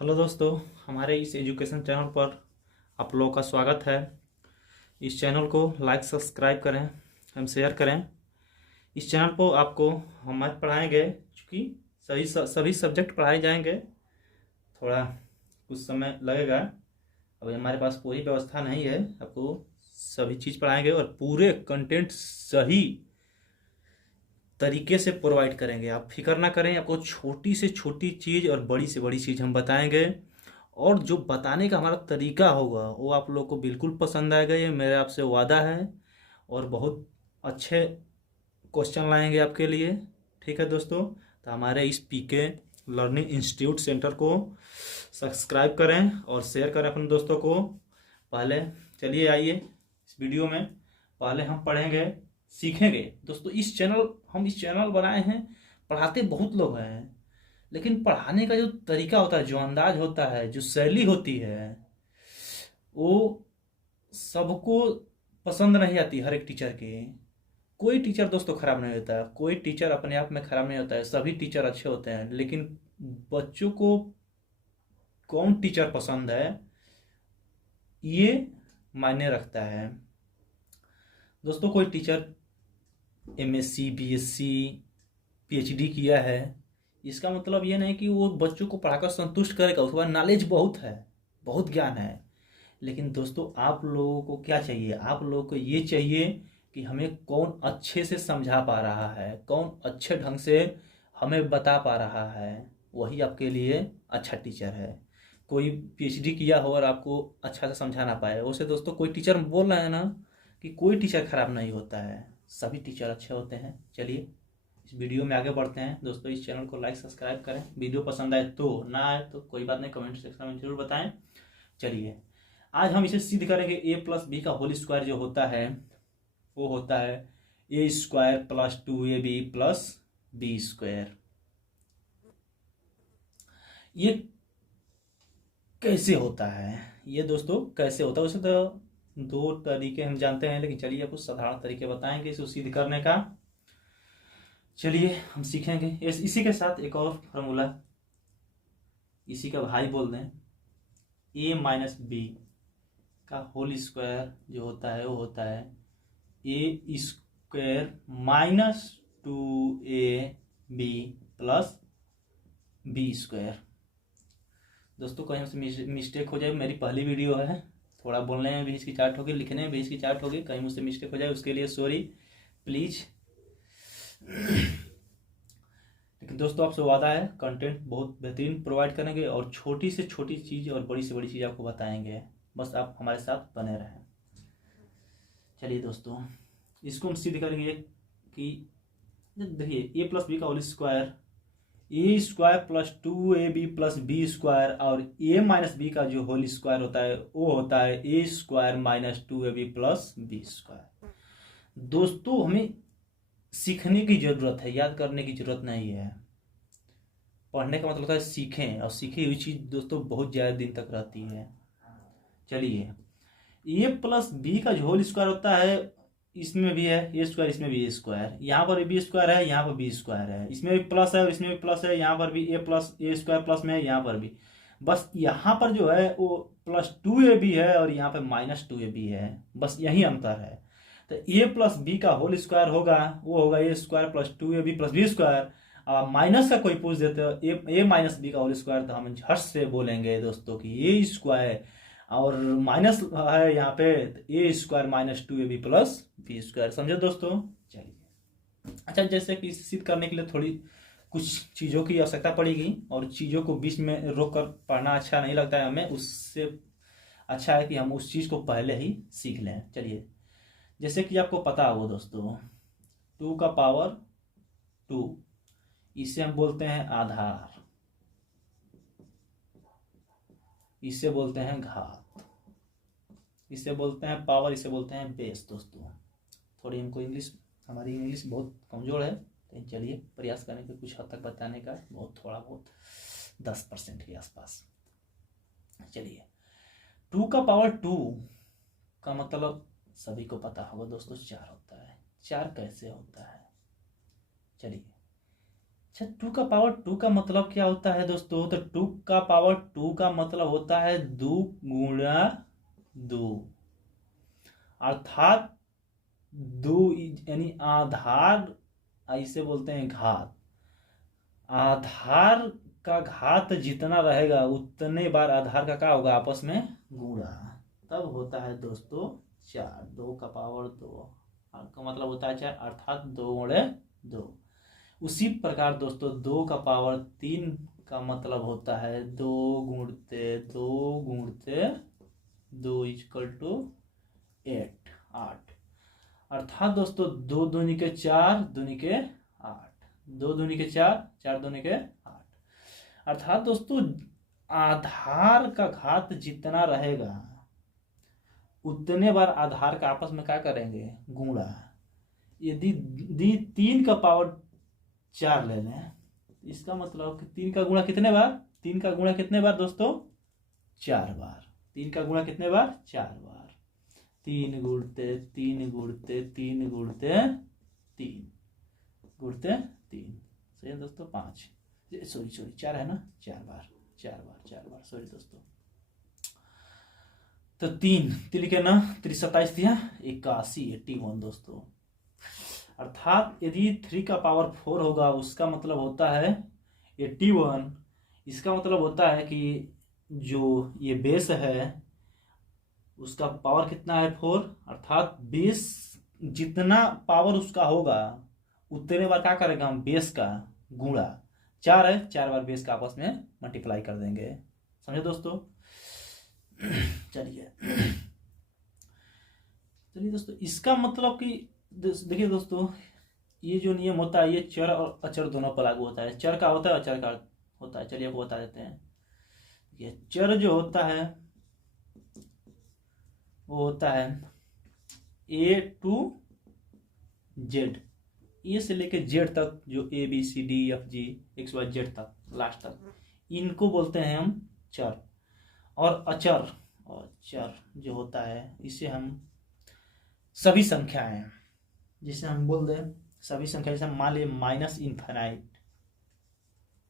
Hello दोस्तों, हमारे इस एजुकेशन चैनल पर आप लोगों का स्वागत है। इस चैनल को लाइक सब्सक्राइब करें एवं शेयर करें। इस चैनल पर आपको हम मैथ पढ़ाएंगे, क्योंकि सभी सब्जेक्ट पढ़ाए जाएंगे। थोड़ा कुछ समय लगेगा, अभी हमारे पास पूरी व्यवस्था नहीं है। आपको सभी चीज़ पढ़ाएंगे और पूरे कंटेंट सही तरीके से प्रोवाइड करेंगे। आप फिक्र ना करें, आपको छोटी से छोटी चीज़ और बड़ी से बड़ी चीज़ हम बताएंगे। और जो बताने का हमारा तरीका होगा वो आप लोग को बिल्कुल पसंद आएगा, ये मेरे आपसे वादा है। और बहुत अच्छे क्वेश्चन लाएंगे आपके लिए। ठीक है दोस्तों, तो हमारे इस पीके लर्निंग इंस्टीट्यूट सेंटर को सब्सक्राइब करें और शेयर करें अपने दोस्तों को। पहले चलिए आइए इस वीडियो में पहले हम पढ़ेंगे, सीखेंगे। दोस्तों हम इस चैनल बनाए हैं, पढ़ाते बहुत लोग हैं, लेकिन पढ़ाने का जो तरीका होता है, जो अंदाज होता है, जो शैली होती है, वो सबको पसंद नहीं आती। हर एक टीचर की, कोई टीचर दोस्तों खराब नहीं होता है, कोई टीचर अपने आप में खराब नहीं होता है, सभी टीचर अच्छे होते हैं। लेकिन बच्चों को कौन टीचर पसंद है, ये मायने रखता है। दोस्तों कोई टीचर एमएससी, बीएससी, पीएचडी किया है, इसका मतलब ये नहीं कि वो बच्चों को पढ़ाकर संतुष्ट करेगा। उसके बाद नॉलेज बहुत है, बहुत ज्ञान है। लेकिन दोस्तों आप लोगों को क्या चाहिए? आप लोगों को ये चाहिए कि हमें कौन अच्छे से समझा पा रहा है, कौन अच्छे ढंग से हमें बता पा रहा है, वही आपके लिए अच्छा टीचर है। कोई पीएचडी किया हो और आपको अच्छा से समझा ना पाए, वैसे दोस्तों कोई टीचर बोल रहे हैं ना कि कोई टीचर खराब नहीं होता है, सभी टीचर अच्छे होते हैं। चलिए इस वीडियो में आगे बढ़ते हैं। दोस्तों इस चैनल को लाइक सब्सक्राइब करें, वीडियो पसंद आए तो, ना आए तो कोई बात नहीं, कमेंट सेक्शन में जरूर बताएं। चलिए आज हम इसे सिद्ध करेंगे। ए प्लस बी का होल स्क्वायर जो होता है वो होता है A square plus 2ab plus B square. ये कैसे होता है? ये दोस्तों कैसे होता है? वैसे तो दो तरीके हम जानते हैं, लेकिन चलिए कुछ साधारण तरीके बताएंगे इसको सिद्ध करने का। चलिए हम सीखेंगे। इसी के साथ एक और फॉर्मूला, इसी का भाई बोल दें, ए माइनस बी का होल स्क्वायर जो होता है वो होता है A square minus 2ab plus B square. दोस्तों कहीं से मिस्टेक हो जाए, मेरी पहली वीडियो है, थोड़ा बोलने में भी हिचकिचाहट होगी, लिखने में भी हिचकिचाहट होगी, कहीं मुझसे मिस्टेक हो जाए उसके लिए सॉरी प्लीज। लेकिन दोस्तों आपसे वादा है कंटेंट बहुत बेहतरीन प्रोवाइड करेंगे और छोटी से छोटी चीज़ और बड़ी से बड़ी चीज़ आपको बताएंगे। बस आप हमारे साथ बने रहें। चलिए दोस्तों इसको हम सिद्ध करेंगे कि देखिए ए प्लस बी का whole square, A square plus 2ab plus B square, और ए माइनस बी का जो होल स्क्वायर होता है वो होता है A square minus 2ab plus B square. दोस्तों हमें सीखने की जरूरत है, याद करने की जरूरत नहीं है। पढ़ने का मतलब होता है सीखें, और सीखी हुई चीज दोस्तों बहुत ज्यादा दिन तक रहती है। चलिए ए प्लस बी का जो होल स्क्वायर होता है, इसमें भी है ए स्क्वायर, इसमें भी ए स्क्वायर, यहाँ पर भी बी स्क्वायर है, यहाँ पर बी स्क्वायर है, इसमें भी प्लस है और इसमें भी प्लस है, यहाँ पर भी ए प्लस ए स्क्वायर प्लस में है, यहाँ पर भी। बस यहाँ पर जो है वो प्लस 2ab है और यहाँ पर माइनस 2ab है, बस यही अंतर है। तो ए प्लस बी का होल स्क्वायर होगा, वो होगा A square plus 2ab plus B square. Minus का कोई पूछ देते हो ए माइनस बी का होल स्क्वायर, तो हम झट से बोलेंगे दोस्तों कि ए स्क्वायर, और माइनस है यहाँ पे, A square minus 2ab plus B square. समझे दोस्तों? चलिए अच्छा, जैसे कि सिद्ध करने के लिए थोड़ी कुछ चीज़ों की आवश्यकता पड़ेगी, और चीज़ों को बीच में रोक कर पढ़ना अच्छा नहीं लगता है हमें, उससे अच्छा है कि हम उस चीज़ को पहले ही सीख लें। चलिए जैसे कि आपको पता हो दोस्तों 2 का पावर 2, इसे हम बोलते हैं आधार, इसे बोलते हैं घात, इसे बोलते हैं पावर, इसे बोलते हैं बेस। दोस्तों थोड़ी हमको हमारी इंग्लिश बहुत कमज़ोर है, तो चलिए प्रयास करेंगे कुछ हद तक बताने का, बहुत थोड़ा बहुत 10% के आसपास। चलिए 2 का पावर 2 का मतलब सभी को पता होगा दोस्तों 4 होता है। 4 कैसे होता है? चलिए अच्छा, 2 का मतलब क्या होता है दोस्तों? तो 2 का मतलब होता है 2 गुणा 2, अर्थात 2 यानी आधार, ऐसे बोलते हैं घात। आधार का घात जितना रहेगा उतने बार आधार का क्या होगा, आपस में गुणा, तब होता है दोस्तों 4। 2 का पावर 2 का मतलब होता है 4, अर्थात 2 गुणे 2। उसी प्रकार दोस्तों 2 का पावर 3 का मतलब होता है 2 गुणते 2 8। अर्थात दोस्तों 2 दूनी के 4, दूनी के 8, 2 दूनी के 4, 4 दूनी के 8। अर्थात दोस्तों आधार का घात जितना रहेगा उतने बार आधार का आपस में क्या करेंगे, गुणा। यदि 3 का पावर 4 ले लें, इसका मतलब कि 3 का गुणा कितने बार, 3 का गुणा कितने बार दोस्तों, 4 बार। 3 का गुणा कितने बार, 4 बार। 3 गुणते 3 गुणते 3 गुणते 3 सही है दोस्तों, 5, सॉरी 4 है ना, 4 बार, 4 बार सॉरी दोस्तों। तो 3 लिखे ना, 3 दिया 81, 81 दोस्तों। अर्थात यदि 3 का पावर 4 होगा उसका मतलब होता है 81। इसका मतलब होता है कि जो ये बेस है उसका पावर कितना है, 4, अर्थात बेस जितना पावर उसका होगा उतने बार क्या करेगा हम, बेस का गुणा। 4 है, 4 बार बेस का आपस में मल्टीप्लाई कर देंगे। समझे दोस्तों? चलिए दोस्तों, इसका मतलब कि देखिए दोस्तों, ये जो नियम होता है ये चर और अचर दोनों पर लागू होता है। चर का होता है, अचर का होता है। चलिए आपको बता देते हैं। ये चर जो होता है वो होता है A to Z, ए से लेके जेड तक, जो ABCDEFGHYZ तक, लास्ट तक, इनको बोलते हैं हम चर। और अचर जो होता है इसे हम सभी संख्याएं, जिसे हम बोल दें सभी संख्या, जैसे मान लीजिए -इनफाइनाइट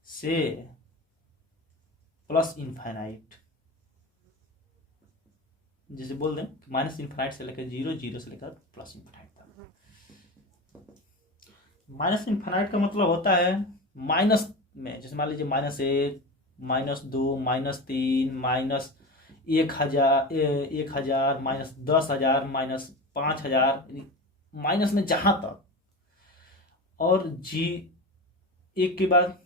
से +इनफाइनाइट, जैसे बोल दें -इनफाइनाइट से लेकर 0, 0 से लेकर +इनफाइनाइट तक। -इनफाइनाइट का मतलब होता है माइनस में, जैसे मान लीजिए -1, -2, -3, -1000, 1000, -10,000, -5000, माइनस में जहां तक। और जी 1 के बाद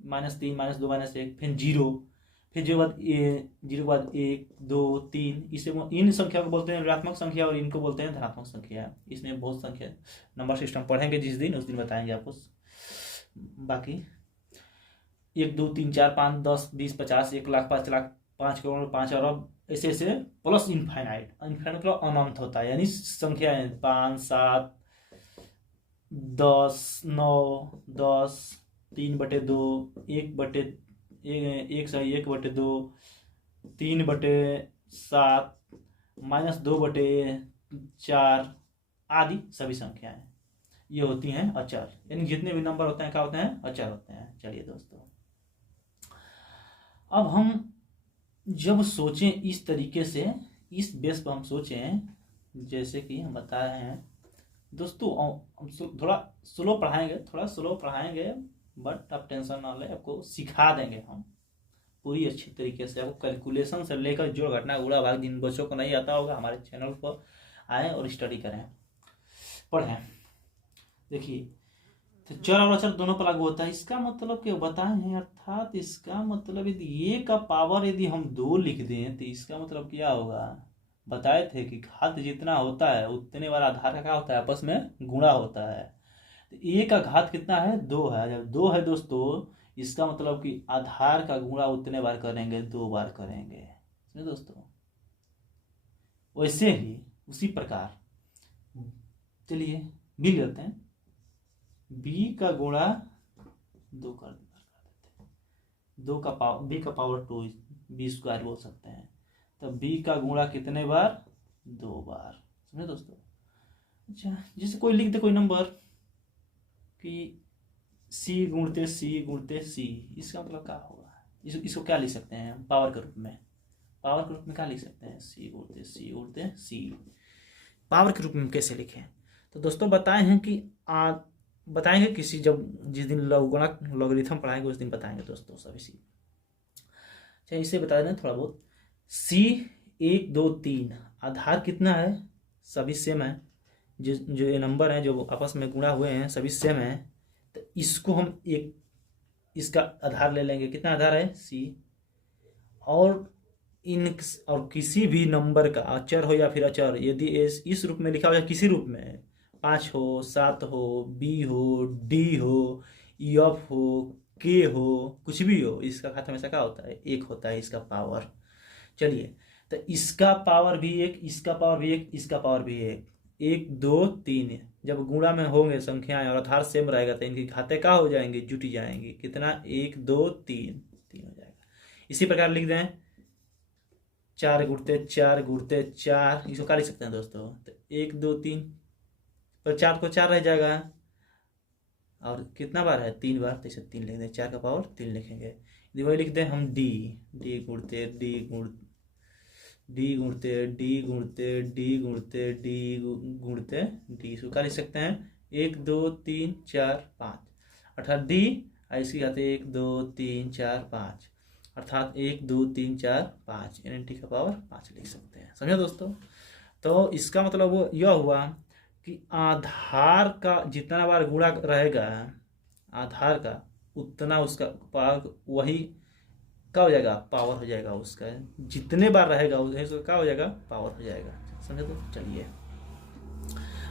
-3, -2, -1, फिर 0, फिर जो बाद 0 के बाद 1, 2, 3, इसे इन संख्या को बोलते हैं ऋणात्मक संख्या और इनको बोलते हैं धनात्मक संख्या। इसमें बहुत संख्या नंबर सिस्टम पढ़ेंगे जिस दिन, उस दिन बताएंगे आपको। बाकी 1, 2, 3, 4, 5, 10, 20, 50, 1 लाख, 5 लाख, 5 करोड़, 5 अरब, ऐसे ऐसे प्लस इनफाइनाइट। इनफाइनाइट मतलब अनंत होता है, यानी संख्या 5, 7, 10, 9, 10, 3/2, 1/1, 1/2, 3/7, -2/4 आदि सभी संख्याएं ये होती हैं अचर। यानी जितने भी नंबर होते हैं क्या होते हैं, अचर होते हैं। चलिए दोस्तों, अब हम जब सोचें इस तरीके से, इस बेस पर हम सोचें, जैसे कि हम बता रहे हैं दोस्तों, हम थोड़ा स्लो पढ़ाएंगे, बट आप टेंशन ना लें, आपको सिखा देंगे हम पूरी अच्छी तरीके से। आपको कैलकुलेशन से लेकर जो घटना गुणा भाग, जिन बच्चों को नहीं आता होगा हमारे चैनल पर आए और स्टडी करें, पढ़ें। देखिए, तो चर और अचर दोनों पर लागू होता है। इसका मतलब क्या बताए हैं, अर्थात इसका मतलब यदि ये का पावर यदि हम 2 लिख दें तो इसका मतलब क्या होगा, बताए थे कि घात जितना होता है उतने बार आधार का क्या होता है, आपस में गुणा होता है। तो ए का घात कितना है, 2 है। जब 2 है दोस्तों, इसका मतलब कि आधार का गुणा उतने बार करेंगे, 2 बार करेंगे। समझे दोस्तों? वैसे ही उसी प्रकार चलिए बी लेते हैं। बी का गुणा 2 कर देते हैं। बी का पावर 2, B² बोल सकते हैं। तो बी का गुणा कितने बार, 2 बार। समझे दोस्तों? अच्छा, जैसे कोई लिख दे कोई नंबर कि सी गुणते सी गुणते सी, इसका मतलब क्या होगा? इसको क्या लिख सकते हैं पावर के रूप में? पावर के रूप में क्या लिख सकते हैं? सी गुणते सी गुणते सी, पावर के रूप में कैसे लिखें? तो दोस्तों बताए हैं कि बताएंगे किसी, जब जिस दिन लघुगणक लॉगरिथम पढ़ाएंगे उस दिन बताएंगे दोस्तों सब इसी। अच्छा इसे बता दें थोड़ा बहुत। सी 1 2 3 आधार कितना है? सभी सेम है, जो ये नंबर है जो आपस में गुणा हुए हैं सभी सेम है। तो इसको हम एक इसका आधार ले लेंगे। कितना आधार है? सी। और और किसी भी नंबर का अचर हो या फिर अचर, यदि इस रूप में लिखा हो या किसी रूप में, 5 हो, 7 हो, बी हो, डी हो, एफ हो, के हो, कुछ भी हो, इसका खाता हमेशा क्या होता है? 1 होता है इसका पावर। चलिए तो इसका पावर भी 1, इसका पावर भी 1, इसका पावर भी 1, 1 2 3। जब गुणा में होंगे संख्याएं और आधार सेम रहेगा तो इनके खाते क्या हो जाएंगे? जुट जाएंगे। कितना? 1 2 3, 3 हो जाएगा। इसी प्रकार लिख दें 4 गुणते 4 गुणते 4, इसको क्या लिख सकते हैं दोस्तों? तो 1 2 3 और 4 को 4 रह जाएगा। और कितना बार है? 3 बार, तो इसे 3 लिख दें, 4 का पावर 3 लिखेंगे। यदि वही लिख दें हम डी, डी गुणते डी डी गुणते डी गुणते डी गुणते डी गुणते डी, इसको क्या लिख सकते हैं? 1 2 3 4 5, अर्थात डी ऐसी आते 1 2 3 4 5, अर्थात 1 2 3 4 5, यानी टी का पावर 5 लिख सकते हैं। समझे दोस्तों? तो इसका मतलब वो यह हुआ कि आधार का जितना बार गुणा रहेगा आधार का, उतना उसका पावर वही क्या हो जाएगा? पावर हो जाएगा उसका। जितने बार रहेगा उसका क्या हो जाएगा? पावर हो जाएगा। समझे? तो चलिए,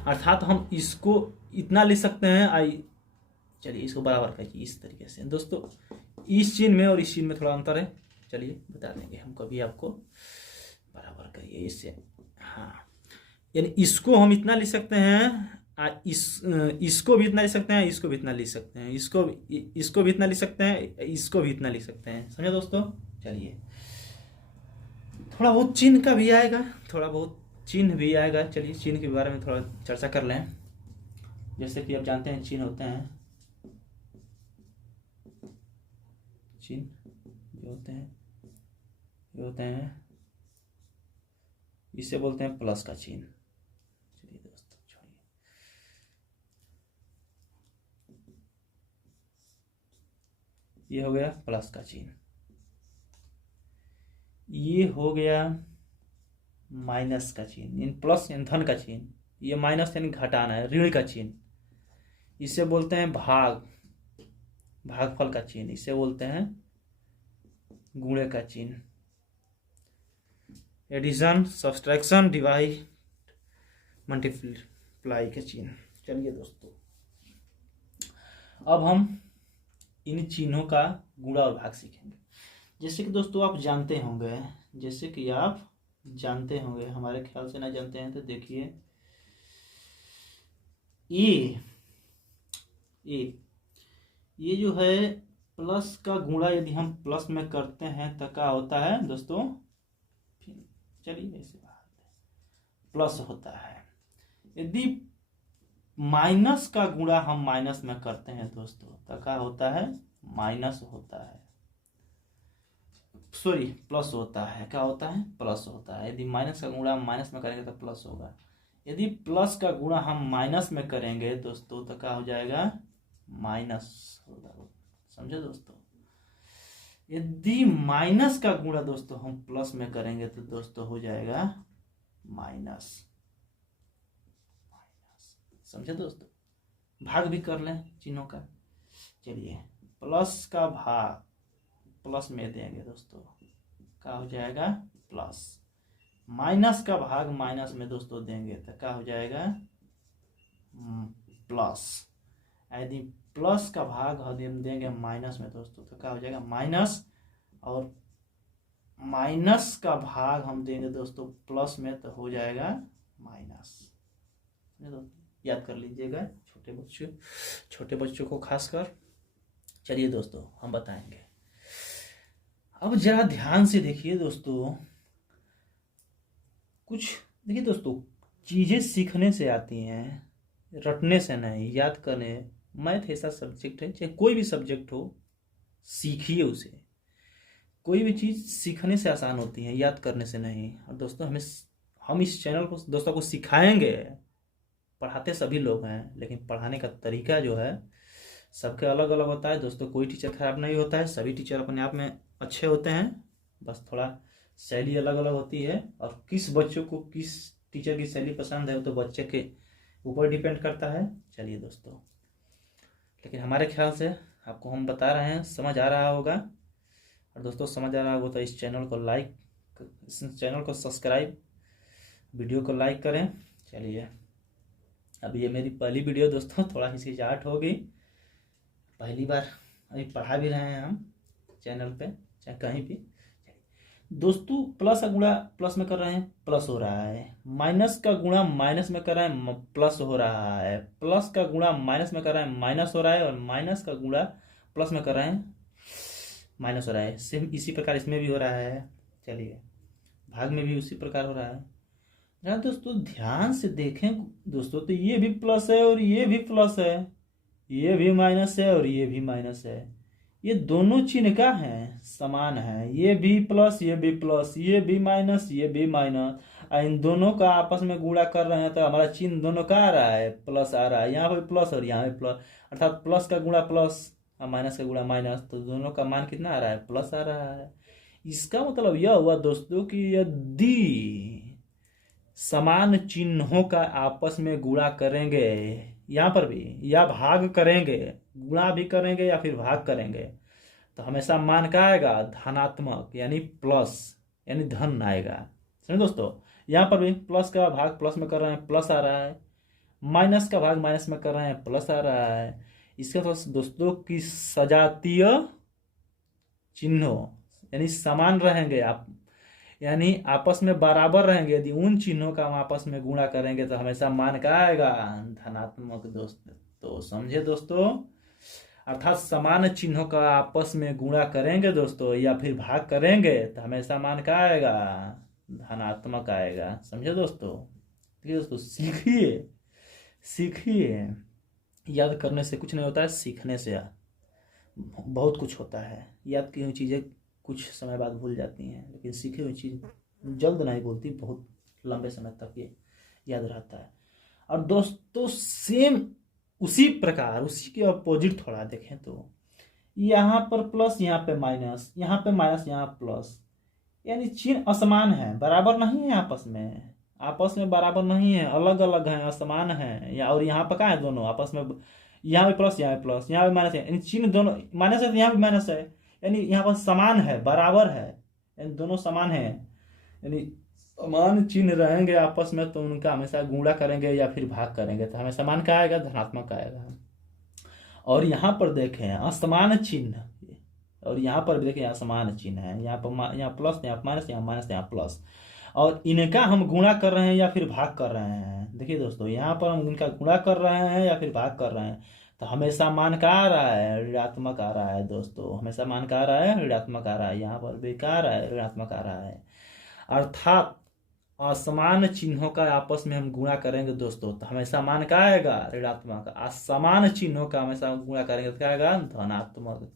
अर्थात हम इसको इतना लिख सकते हैं चलिए इसको बराबर करिए इस तरीके से दोस्तों। इस चिन्ह में और इस चिन्ह में थोड़ा अंतर है, चलिए बता देंगे हम कभी आपको। बराबर करिए इससे, हाँ, यानी इसको हम इतना लिख सकते हैं, इसको भी इतना लिख सकते हैं, इसको भी इतना लिख सकते हैं, इसको भी इतना लिख सकते हैं, इसको भी इतना लिख सकते हैं। समझे दोस्तों? चलिए थोड़ा बहुत चिन्ह का भी आएगा, थोड़ा बहुत चिन्ह भी आएगा। चलिए चिन्ह के बारे में थोड़ा चर्चा कर लें। जैसे कि आप जानते हैं चिन्ह होते हैं, चिन्ह जो होते हैं इसे बोलते हैं प्लस का चिन्ह। चलिए दोस्तों छोड़िए, ये हो गया प्लस का चिन्ह, ये हो गया माइनस का चिन्ह। इन प्लस यानी धन का चिन्ह, ये माइनस यानी घटाना है, ऋण का चिन्ह। इसे बोलते हैं भागफल का चिन्ह, इसे बोलते हैं गुणे का चिन्ह। एडिशन, सब्सट्रैक्शन, डिवाइड, मल्टीप्लाई के चिन्ह। चलिए दोस्तों अब हम इन चिन्हों का गुणा और भाग सीखेंगे। जैसे कि दोस्तों आप जानते होंगे, हमारे ख्याल से ना जानते हैं तो देखिए, ये जो है प्लस का गुणा यदि हम प्लस में करते हैं तो क्या होता है दोस्तों? चलिए ऐसे प्लस होता है। यदि माइनस का गुणा हम माइनस में करते हैं दोस्तों तो क्या होता है? माइनस होता है, सॉरी प्लस होता है। क्या होता है? प्लस होता है। यदि माइनस का गुणा हम माइनस में करेंगे तो प्लस होगा। यदि प्लस का गुणा हम माइनस में करेंगे दोस्तों तो क्या हो जाएगा? माइनस होगा। समझे दोस्तों? यदि माइनस का गुणा दोस्तों हम प्लस में करेंगे तो दोस्तों हो जाएगा माइनस। समझे दोस्तों? भाग भी कर लें चिन्हों का। चलिए प्लस का भाग प्लस में देंगे दोस्तों, क्या हो जाएगा? प्लस। माइनस का भाग माइनस में दोस्तों देंगे तो क्या हो जाएगा? प्लस। यदि प्लस का भाग हम देंगे माइनस में दोस्तों तो क्या हो जाएगा? माइनस। और माइनस का भाग हम देंगे दोस्तों प्लस में तो हो जाएगा माइनस। याद कर लीजिएगा छोटे बच्चों को खासकर। चलिए दोस्तों हम बताएंगे। अब जरा ध्यान से देखिए दोस्तों, चीजें सीखने से आती हैं, रटने से नहीं, याद करने मैथ ऐसा सब्जेक्ट है, चाहे कोई भी सब्जेक्ट हो, सीखिए उसे। कोई भी चीज़ सीखने से आसान होती है, याद करने से नहीं। और दोस्तों हम इस चैनल को दोस्तों को सिखाएंगे। पढ़ाते सभी लोग हैं, लेकिन पढ़ाने का तरीका जो है सबके अलग अलग होता है दोस्तों। कोई टीचर खराब नहीं होता है, सभी टीचर अपने आप में अच्छे होते हैं, बस थोड़ा शैली अलग अलग होती है। और किस बच्चों को किस टीचर की शैली पसंद है वो तो बच्चे के ऊपर डिपेंड करता है। चलिए दोस्तों, लेकिन हमारे ख्याल से आपको हम बता रहे हैं, समझ आ रहा होगा। और दोस्तों समझ आ रहा होगा तो इस चैनल को लाइक, इस चैनल को सब्सक्राइब, वीडियो को लाइक करें। चलिए, अब ये मेरी पहली वीडियो दोस्तों, थोड़ा हिचकिचाहट होगी, पहली बार अभी पढ़ा भी रहे हैं हम चैनल पे चाहे कहीं भी। दोस्तों प्लस का गुणा प्लस में कर रहे हैं, प्लस हो रहा है। माइनस का गुणा माइनस में कर रहे हैं, प्लस हो रहा है। प्लस का गुणा माइनस में कर रहे हैं, माइनस हो रहा है। और माइनस का गुणा प्लस में कर रहे हैं, माइनस हो रहा है। सेम इसी प्रकार इसमें भी हो रहा है। चलिए, भाग में भी उसी प्रकार हो रहा है। जरा दोस्तों ध्यान से देखें दोस्तों, तो ये भी प्लस है और ये भी प्लस है, ये भी माइनस है और ये भी माइनस है। ये दोनों चिन्ह का है, समान है। ये भी प्लस, ये भी प्लस, ये भी माइनस, ये भी माइनस। इन दोनों का आपस में गुणा कर रहे हैं तो हमारा चिन्ह दोनों का आ रहा है, प्लस आ रहा है। यहाँ पे प्लस और यहाँ पे प्लस, अर्थात प्लस का गुणा प्लस और माइनस का गुणा माइनस, तो दोनों का मान कितना आ रहा है, प्लस आ रहा है। इसका मतलब यह हुआ दोस्तों कि यदि समान चिन्हों का आपस में गुणा करेंगे, यहाँ पर भी, या भाग करेंगे, गुणा भी करेंगे या फिर भाग करेंगे, तो हमेशा मान का आएगा, धनात्मक, यानी प्लस, यानी धन आएगा। समझे दोस्तों, यहाँ पर भी प्लस का भाग प्लस में कर रहे हैं, प्लस आ रहा है। माइनस का भाग माइनस में कर रहे हैं, प्लस आ रहा है। इसका तो दोस्तों की सजातीय चिन्हों यानी समान रहेंगे आप, यानी आपस में बराबर रहेंगे। यदि उन चिन्हों का हम आपस में गुणा करेंगे तो हमेशा मान का आएगा, धनात्मक। दोस्तों तो समझे दोस्तों, अर्थात समान चिन्हों का आपस में गुणा करेंगे दोस्तों या फिर भाग करेंगे तो हमेशा मान का आएगा, धनात्मक आएगा। समझे दोस्तों। ठीक है दोस्तों, सीखिए सीखिए। याद करने से कुछ नहीं होता है, सीखने से बहुत कुछ होता है। याद की हुई चीज़ें कुछ समय बाद भूल जाती हैं, लेकिन सीखी हुई चीज़ जल्द नहीं भूलती, बहुत लंबे समय तक ये याद रहता है। और दोस्तों सेम उसी प्रकार, उसी के अपोजिट थोड़ा देखें तो यहाँ पर प्लस, यहाँ पे माइनस, यहाँ पे माइनस, यहाँ प्लस, यानी चिन्ह असमान है, बराबर नहीं है आपस में, आपस में बराबर नहीं है, अलग अलग हैं, असमान है। या और यहाँ पर क्या है, दोनों आपस में, यहाँ पे प्लस, यहाँ पे प्लस, यहाँ पे माइनस है, यानी चिन्ह दोनों माइनस है तो यहाँ भी माइनस है, यानी यहाँ पर समान है, बराबर है, यानी दोनों समान है। यानी समान चिन्ह रहेंगे आपस में तो उनका हमेशा गुणा करेंगे या फिर भाग करेंगे तो हमें समान का आएगा, धनात्मक आएगा। और यहाँ पर देखें असमान चिन्ह, और यहाँ पर भी देखिए असमान चिन्ह है, यहाँ पर यहाँ प्लस, यहाँ माइनस, यहाँ माइनस, यहाँ प्लस, और इनका हम गुणा कर रहे हैं या फिर भाग कर रहे हैं। देखिए दोस्तों, यहाँ पर हम इनका गुणा कर रहे हैं या फिर भाग कर रहे हैं तो हमेशा मान का आ रहा है, ऋणात्मक आ रहा है दोस्तों, हमेशा मान का आ रहा है, ऋणात्मक आ रहा है। यहाँ पर भी का आ रहा है, ऋणात्मक आ रहा है। अर्थात असमान चिन्हों का आपस में हम गुणा करेंगे दोस्तों तो हमेशा मान का आएगा, ऋणात्मक। असमान चिन्हों का हमेशा गुणा करेंगे तो क्या आएगा, धनात्मक,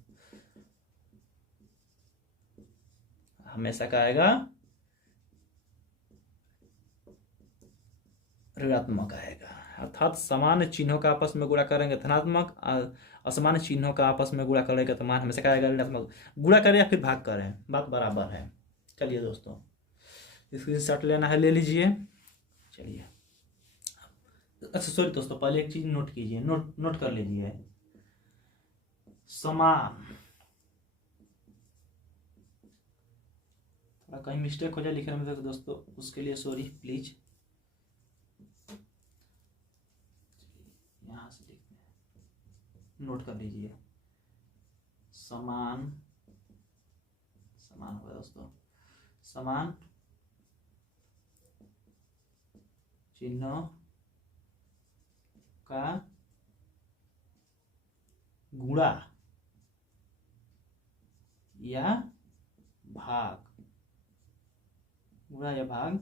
हमेशा का आएगा, ऋणात्मक आएगा। अर्थात समान चिन्हों का आपस में गुणा करेंगे धनात्मक, असमान चिन्हों का आपस में गुणा करेंगे तो मान हमेशा क्या आएगा, ऋणात्मक। गुणा करें या फिर भाग करें, बात बराबर है। चलिए दोस्तों, स्क्रीनशॉट लेना है ले लीजिए। चलिए, अच्छा सॉरी दोस्तों, पहले एक चीज नोट कीजिए, नोट कर लीजिए। समान, थोड़ा कहीं मिस्टेक हो जाए लिखने में तो दोस्तों उसके लिए सॉरी प्लीज। यहाँ से लिखते हैं, नोट कर लीजिए। समान, समान होगा दोस्तों, समान चिन्हों का गुणा या भाग, गुणा या भाग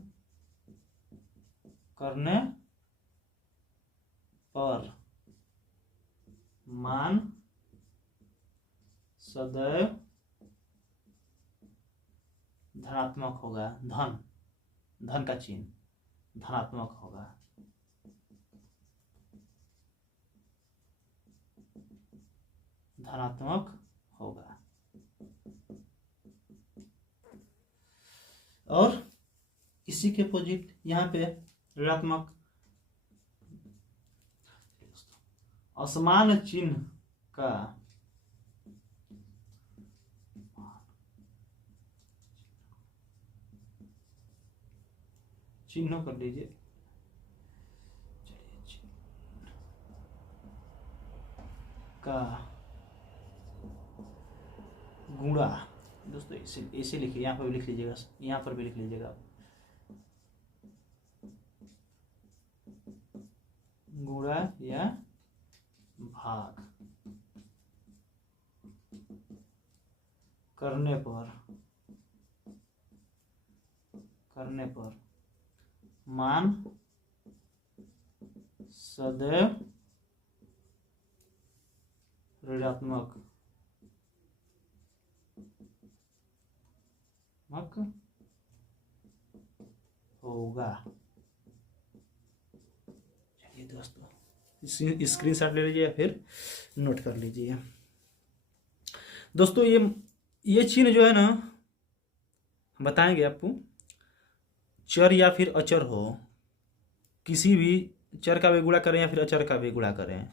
करने पर मान सदैव धनात्मक होगा। धन का चिन्ह धनात्मक होगा। धनात्मक होगा। और इसी के अपोजिट यहाँ पे ऋणात्मक असमान चिन्ह का चिन्ह कर लीजिए। चलिए चिन्ह का गुणा दोस्तों ऐसे लिखिए, यहाँ पर भी लिख लीजिएगा, यहाँ पर भी लिख लीजिएगा। गुणा या भाग करने पर मान सदैव ऋणात्मक होगा। चलिए दोस्तों स्क्रीनशॉट ले लीजिए या फिर नोट कर लीजिए। दोस्तों ये चिन्ह जो है ना बताएंगे आपको, चर या फिर अचर हो, किसी भी चर का भी गुणा करें या फिर अचर का भी गुणा करें,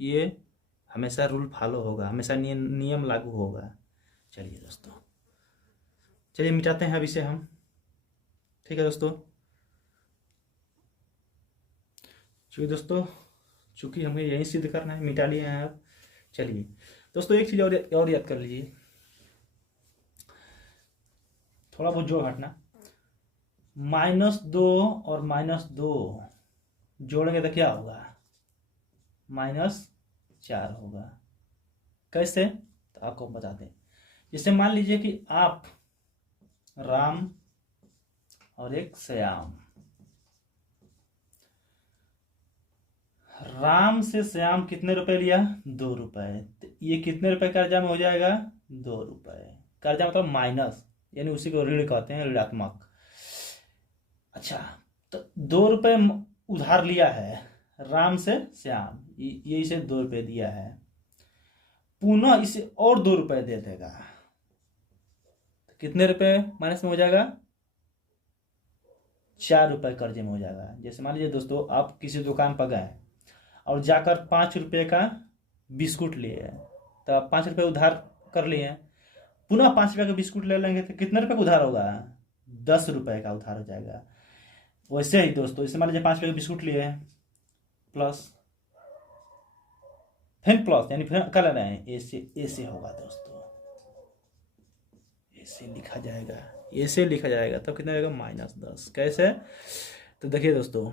ये हमेशा रूल फॉलो होगा, हमेशा नियम लागू होगा। चलिए दोस्तों, चलिए मिटाते हैं अभी से हम। ठीक है दोस्तों, चलिए दोस्तों, चूंकि हमें यही सिद्ध करना है, मिटा लिए हैं आप। चलिए दोस्तों, एक चीज़ और याद कर लीजिए, थोड़ा बहुत जो हटना, -2 और -2 जोड़ेंगे तो क्या होगा? -4 होगा। कैसे? तो आपको बताते हैं। जैसे मान लीजिए कि आप राम और एक श्याम, राम से श्याम कितने रुपए लिया? 2 रुपए। तो ये कितने रुपए कर्जा में हो जाएगा? 2 रुपए। कर्जा मतलब माइनस, यानी उसी को ऋण कहते हैं, ऋणात्मक। अच्छा, तो 2 रुपए उधार लिया है राम से श्याम, ये इसे 2 रुपए दिया है, पुनः इसे और 2 रुपए दे देगा, तो कितने रुपए माइनस में हो जाएगा? 4 रुपए कर्जे में हो जाएगा। जैसे मान लीजिए दोस्तों, आप किसी दुकान पर गए और जाकर 5 रुपए का बिस्कुट लिए, तो आप 5 रुपए उधार कर लिए, पुनः 5 रुपए का बिस्कुट ले लेंगे तो कितने रुपए का उधार होगा? 10 रुपए का उधार हो जाएगा। वैसे ही दोस्तों, इसे मान लीजिए 5 रुपए का बिस्कुट लिए प्लस, फिर प्लस, यानी फिर कर रहे हैं, ऐसे होगा दोस्तों, ऐसे लिखा जाएगा, ऐसे लिखा जाएगा, तो कितना रहेगा? -10। कैसे? तो देखिए दोस्तों,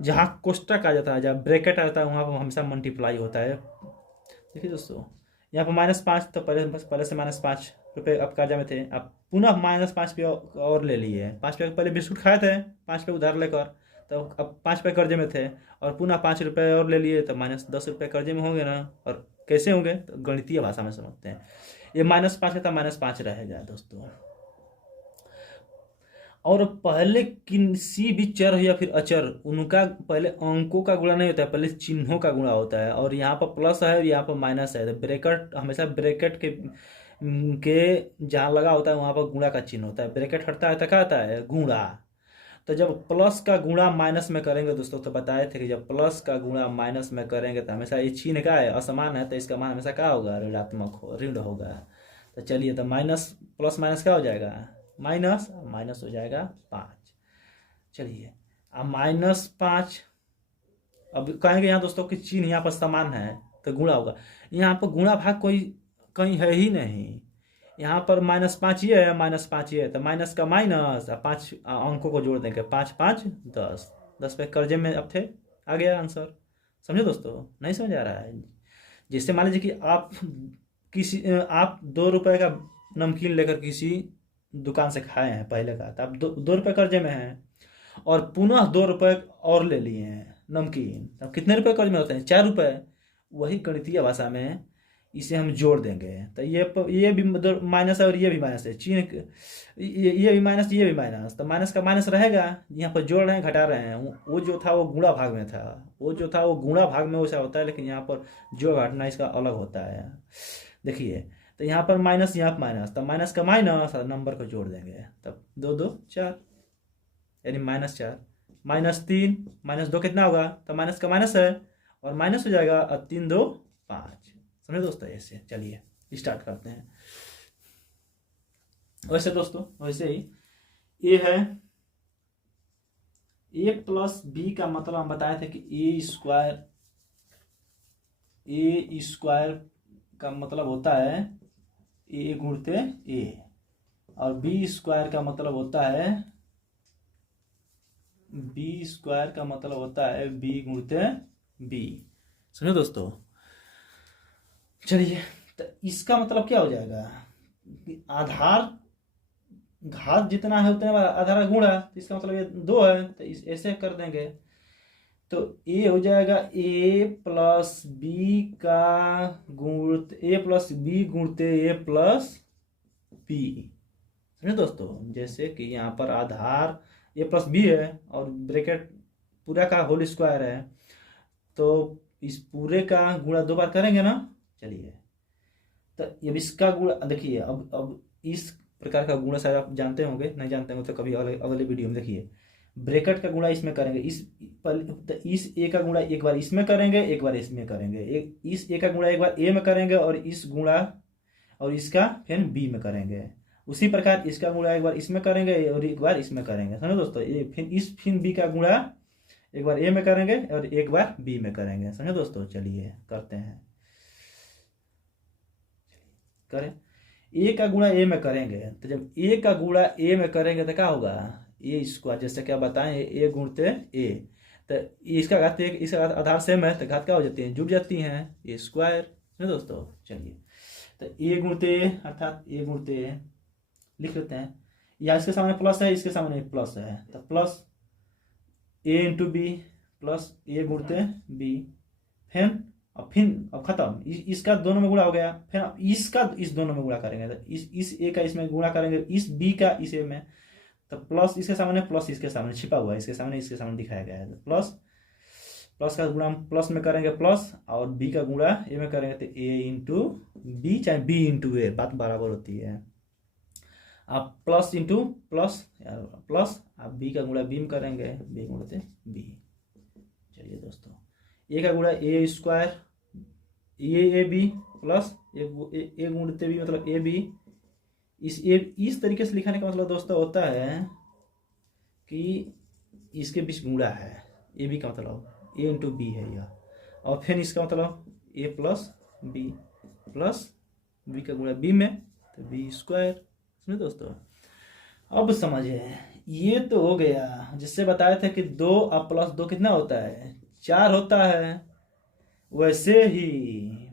जहाँ कोष्टक आ जाता है, जहाँ ब्रैकेट आ जाता है, वहाँ पर हमेशा मल्टीप्लाई होता है। देखिए दोस्तों, यहाँ पर -5, तो पहले से -5 रुपये अब कर्जा में थे, अब पुनः -5 पे और ले लिए। 5 रुपये पहले बिस्कुट खाए थे 5 रुपये उधार लेकर, तो अब 5 रुपये कर्जे में थे और पुनः 5 रुपये और ले लिए, तो -10 रुपये कर्जे में होंगे ना। और कैसे होंगे? तो गणितीय भाषा में समझते हैं। ये -5 है तो -5 रहेगा दोस्तों। और पहले किसी भी चर या फिर अचर, उनका पहले अंकों का गुणा नहीं होता है, पहले चिन्हों का गुणा होता है। और यहाँ पर प्लस है और यहाँ पर माइनस है, तो ब्रैकेट हमेशा ब्रैकेट के जहाँ लगा होता है वहाँ पर गुणा का चिन्ह होता है, ब्रैकेट हटता है तो क्या आता है? गुणा। तो जब प्लस का गुणा माइनस में करेंगे दोस्तों, तो बताए थे कि जब प्लस का गुणा माइनस में करेंगे तो हमेशा ये चिन्ह का है, असमान है, तो इसका मान हमेशा क्या होगा? ऋणात्मक ऋण होगा। तो चलिए, तो माइनस प्लस माइनस क्या हो जाएगा? माइनस हो जाएगा 5। चलिए, अब -5, अब कहेंगे यहाँ दोस्तों कि चिन्ह यहाँ पर समान है तो गुणा होगा। यहाँ पर गुणा भाग कोई कहीं है ही नहीं, यहाँ पर -5 ये है, -5 ये है, तो माइनस का माइनस, 5 अंकों को जोड़ देंगे, 5 5 10, 10 पे कर्जे में अब थे, आ गया आंसर। समझे दोस्तों? नहीं समझ आ रहा है? जैसे मान लीजिए कि आप 2 रुपए का नमकीन लेकर किसी दुकान से खाए हैं पहले का, तो आप 2 रुपये कर्जे में हैं और पुनः 2 रुपये और ले लिए हैं नमकीन, तब कितने रुपए कर्ज में होते हैं? 4 रुपये। वही गणितीय भाषा में इसे हम जोड़ देंगे। तो ये भी माइनस है और ये भी माइनस है, चिन्ह ये भी माइनस, ये भी माइनस, तो माइनस का माइनस रहेगा। यहाँ पर जोड़ रहे हैं, घटा रहे हैं। वो जो था वो गुणा भाग में था, वो जो था वो गुणा भाग में वैसा होता है, लेकिन यहाँ पर जोड़ घटाना इसका अलग होता है। देखिए, तो यहाँ पर माइनस, यहाँ पर माइनस, तो माइनस का माइनस और नंबर को जोड़ देंगे, तब 2 2 4, यानी -4। -3 -2 कितना होगा, तो माइनस का माइनस है और माइनस हो जाएगा, और 3 2 5। समझे दोस्तों? ऐसे चलिए स्टार्ट करते हैं। वैसे दोस्तों, वैसे ही ए है, ए प्लस बी का मतलब हम बताए थे कि ए स्क्वायर का मतलब होता है ए गुणते ए, और बी स्क्वायर का मतलब होता है बी गुणते बी। समझो दोस्तों? चलिए, तो इसका मतलब क्या हो जाएगा कि आधार घात जितना है उतने आधार गुणा, तो इसका मतलब ये 2 है, तो ऐसे कर देंगे। तो ए हो जाएगा ए प्लस बी का ए प्लस बी गुणते ए प्लस बी। समझे दोस्तों? जैसे कि यहाँ पर आधार ए प्लस बी है और ब्रैकेट पूरा का होल स्क्वायर है, तो इस पूरे का गुणा 2 बार करेंगे ना। चलिए, तो अब इसका गुणा देखिए, अब इस प्रकार का गुणा शायद आप जानते होंगे, नहीं जानते होंगे तो कभी अगले वीडियो में देखिए। ब्रैकेट का गुणा इसमें करेंगे, तो इस ए का गुणा एक बार इसमें करेंगे, एक बार इसमें करेंगे, इस ए का गुणा एक बार ए में करेंगे, और इस गुणा और इसका फिर बी में करेंगे। उसी प्रकार इसका गुणा एक बार इसमें करेंगे और एक बार इसमें करेंगे। समझो दोस्तों? ये फिर बी का गुणा एक बार ए में करेंगे और एक बार बी में करेंगे। समझो दोस्तों? चलिए करते हैं, करें। ए का गुणा ए में करेंगे, तो जब ए का गुणा ए में करेंगे तो क्या होगा, ए स्क्वायर, जैसे क्या बताएं, ए गुणते ए, तो इसका घात एक, इसका आधार सेम है, तो घात क्या हो जाती है, जुड़ जाती हैं, ए स्क्वायर। है दोस्तों? चलिए, तो ए गुणते ए अर्थात ए गुणते ए लिख लेते हैं, या इसके सामने प्लस है, इसके सामने प्लस है, तो plus A into B plus A गुणते बी, अब खत्म। इसका दोनों में गुणा हो गया, फिर इसका इस दोनों में गुणा करेंगे, तो इस ए का इसमें गुणा करेंगे, इस बी का इस ए में, तो प्लस इसके सामने, प्लस इसके सामने छिपा हुआ है, इसके सामने दिखाया गया है, तो प्लस का गुणा हम प्लस में करेंगे प्लस, और बी का गुणा ए में करेंगे, तो ए इंटू बी चाहे बी इंटू ए, बात बराबर होती है। आप प्लस इंटू प्लस, आप बी का गुणा बी में करेंगे, बी गुणते बी। चलिए दोस्तों, ए का गुणा A square, A B plus A गुणते बी, मतलब ए बी। इस तरीके से लिखने का मतलब दोस्तों होता है कि इसके बीच गुणा है, ए बी का मतलब ए इंटू बी है यह, और फिर इसका मतलब ए प्लस बी का गुणा बी में, तो बी स्क्वायर। सुनिए दोस्तों, अब समझे, ये तो हो गया जिससे बताया था कि 2 और प्लस 2 कितना होता है, 4 होता है। वैसे ही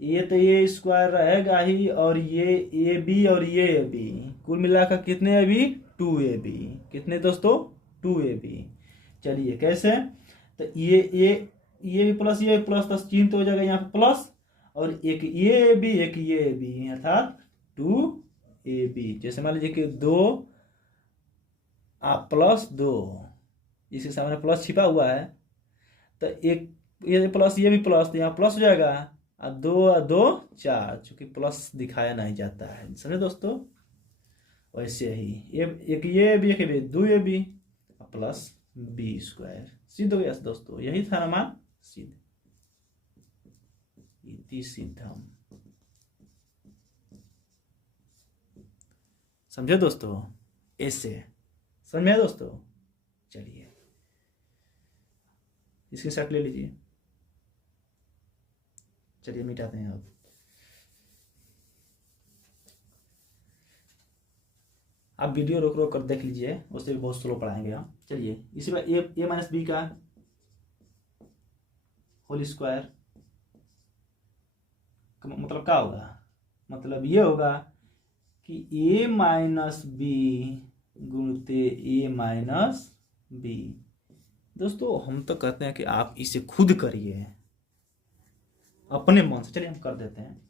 ये तो ये स्क्वायर रहेगा ही, और ये ए बी और ये ए बी, कुल मिलाकर कितने ए बी, 2ab। कितने दोस्तों, 2ab। चलिए कैसे, तो ये भी प्लस, ये प्लस, तो चिन्ह तो हो जाएगा यहाँ पे प्लस, और एक ये बी एक ये बी, अर्थात 2ab। जैसे मान लीजिए कि 2 प्लस 2, इसके सामने प्लस छिपा हुआ है, तो एक ये प्लस, ये भी प्लस, तो यहाँ प्लस हो जाएगा, और 2 और 2 4, चूंकि प्लस दिखाया नहीं जाता है। समझे दोस्तों? वैसे ही एक ये भी एक भी 2ab प्लस बी स्क्वायर, सिद्ध हो गया दोस्तों। यही था ना मान, सिद्ध, इति सिद्धम। समझे दोस्तों? ऐसे समझ में आया दोस्तों? चलिए इसके साथ ले लीजिए। चलिए मिटाते हैं। अब आप वीडियो रोक कर देख लीजिए, उससे भी बहुत स्लो पढ़ाएंगे हम। चलिए, इसी बार ए माइनस बी का होल स्क्वायर मतलब क्या होगा, मतलब ये होगा कि ए माइनस बी गुणते ए माइनस बी। दोस्तों हम तो कहते हैं कि आप इसे खुद करिए, अपने मन से। चलिए हम कर देते हैं।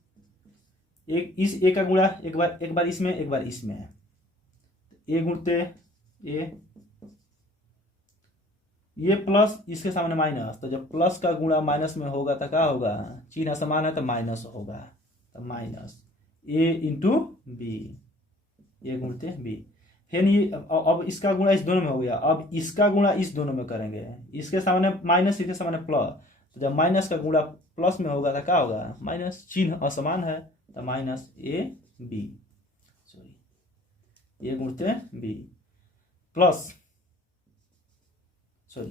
एक इस ए का गुणा एक बार इसमें एक बार इसमें है, ए गुणते ये प्लस इसके सामने माइनस, तो जब प्लस का गुणा माइनस में होगा तो क्या होगा, चिन्ह समान है तो माइनस होगा, तो माइनस ए इंटू बी, ए गुणते बी। फिर ये अब इसका गुणा इस दोनों में हो गया, अब इसका गुणा इस दोनों में करेंगे, इसके सामने माइनस इसके सामने प्लस, तो जब माइनस का गुणा प्लस में होगा तो क्या होगा, माइनस, चिन्ह असमान है तो minus A B, sorry A गुणते बी प्लस, सॉरी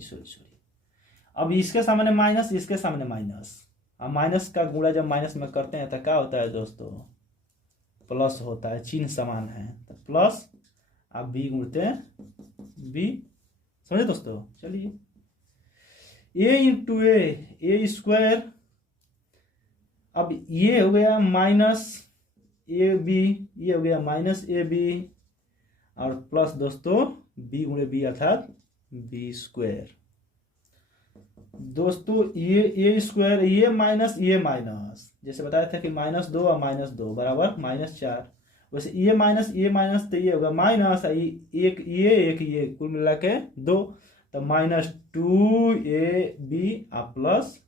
अब इसके सामने माइनस इसके सामने माइनस, अब माइनस का गुणा जब माइनस में करते हैं तो क्या होता है दोस्तों, प्लस होता है, चिन्ह समान है तो प्लस, अब बी गुणते बी, समझे दोस्तों। चलिए ए इंटू ए स्क्वायर, अब ये हो गया माइनस ए बी, ये हो गया माइनस ए बी, और प्लस दोस्तों बी गुणे बी अर्थात बी स्क्वायर। दोस्तों ये ए स्क्वायर, ये माइनस, जैसे बताया था कि -2 और -2 बराबर -4, वैसे ये माइनस तो ये होगा माइनस, एक ये कुल मिला के 2, तो -2ab प्लस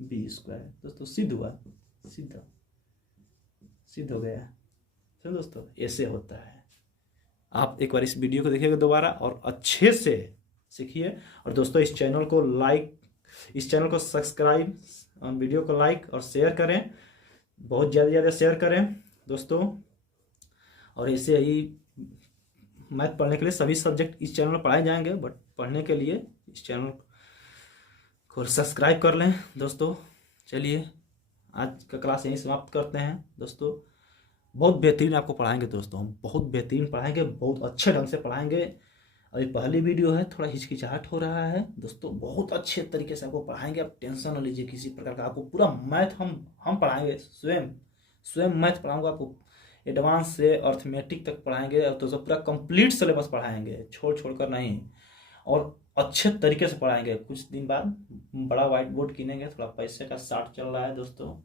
बी स्क्वायर। दोस्तों सिद्ध हुआ, सिद्ध हो गया। तो दोस्तों ऐसे होता है। आप एक बार इस वीडियो को देखिएगा दोबारा और अच्छे से सीखिए। और दोस्तों इस चैनल को सब्सक्राइब और वीडियो को लाइक और शेयर करें, बहुत ज़्यादा शेयर करें दोस्तों। और ऐसे ही मैथ पढ़ने के लिए सभी सब्जेक्ट इस चैनल पर पढ़ाए जाएंगे, बट पढ़ने के लिए इस चैनल को सब्सक्राइब कर लें दोस्तों। चलिए आज का क्लास यहीं समाप्त करते हैं दोस्तों। बहुत बेहतरीन आपको पढ़ाएंगे दोस्तों, हम बहुत बेहतरीन पढ़ाएंगे, बहुत अच्छे ढंग से पढ़ाएंगे। अभी पहली वीडियो है, थोड़ा हिचकिचाहट हो रहा है दोस्तों, बहुत अच्छे तरीके से आपको पढ़ाएंगे। आप टेंशन न लीजिए किसी प्रकार का, आपको पूरा मैथ हम पढ़ाएंगे, स्वयं मैथ पढ़ाऊंगा आपको, एडवांस से अर्थमेटिक तक पढ़ाएंगे। तो सब पूरा कंप्लीट सिलेबस पढ़ाएंगे, छोड़ कर नहीं, और अच्छे तरीके से पढ़ाएंगे। कुछ दिन बाद बड़ा व्हाइट बोर्ड किनेंगे, थोड़ा पैसे का शार्ट चल रहा है दोस्तों,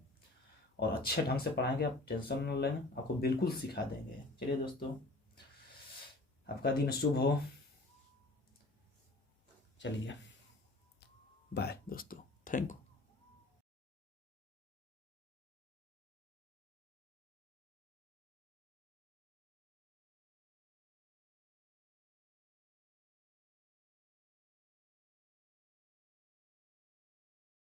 और अच्छे ढंग से पढ़ाएंगे, आप टेंशन न लें, आपको बिल्कुल सिखा देंगे। चलिए दोस्तों आपका दिन शुभ हो। चलिए बाय दोस्तों, थैंक यू।